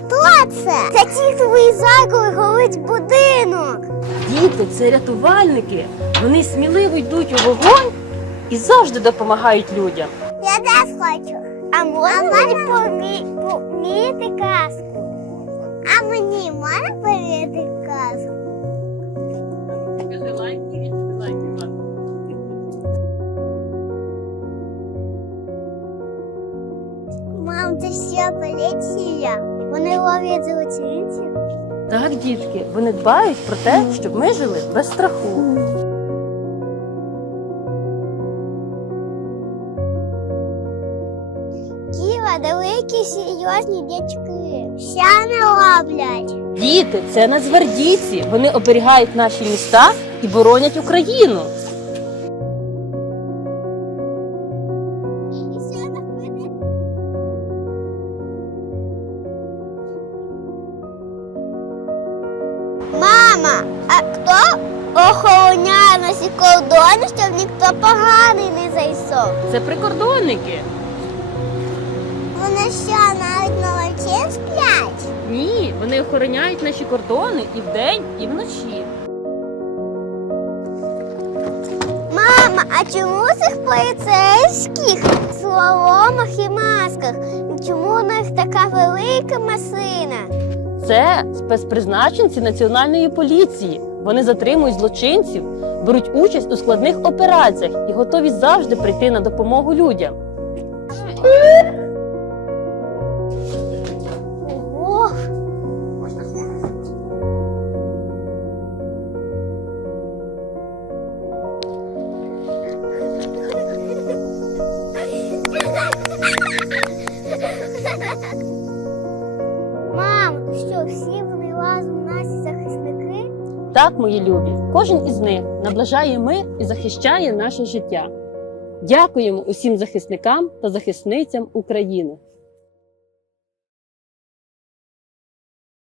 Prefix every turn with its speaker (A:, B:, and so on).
A: Хто це? Це ті, хто виїжджає, коли горить будинок.
B: Діти – це рятувальники. Вони сміливо йдуть у вогонь і завжди допомагають людям.
A: Я теж хочу. А можна поміряти казку? А мені можна поміряти казку? Мам, це що, поліція? Вони ловлять злочинців?
B: Так, дітки, вони дбають про те, щоб ми жили без страху.
A: Ківа, великі серйозні дядьки. Що не роблять?
B: Діти – це нацгвардійці. Вони оберігають наші міста і боронять Україну.
A: Мама, а хто охороняє наші кордони, щоб ніхто поганий не зайшов?
B: Це прикордонники.
A: Вони що, навіть ночі сплять?
B: Ні, вони охороняють наші кордони і вдень, і вночі.
A: Мама, а чому у цих поліцейських в соломах і масках? Чому у них така велика машина?
B: Це спецпризначенці Національної поліції. Вони затримують злочинців, беруть участь у складних операціях і готові завжди прийти на допомогу людям.
A: Ого! Мам, що всі вони разом наші захисники?
B: Так, мої любі, кожен із них наближає мир і захищає наше життя. Дякуємо усім захисникам та захисницям України.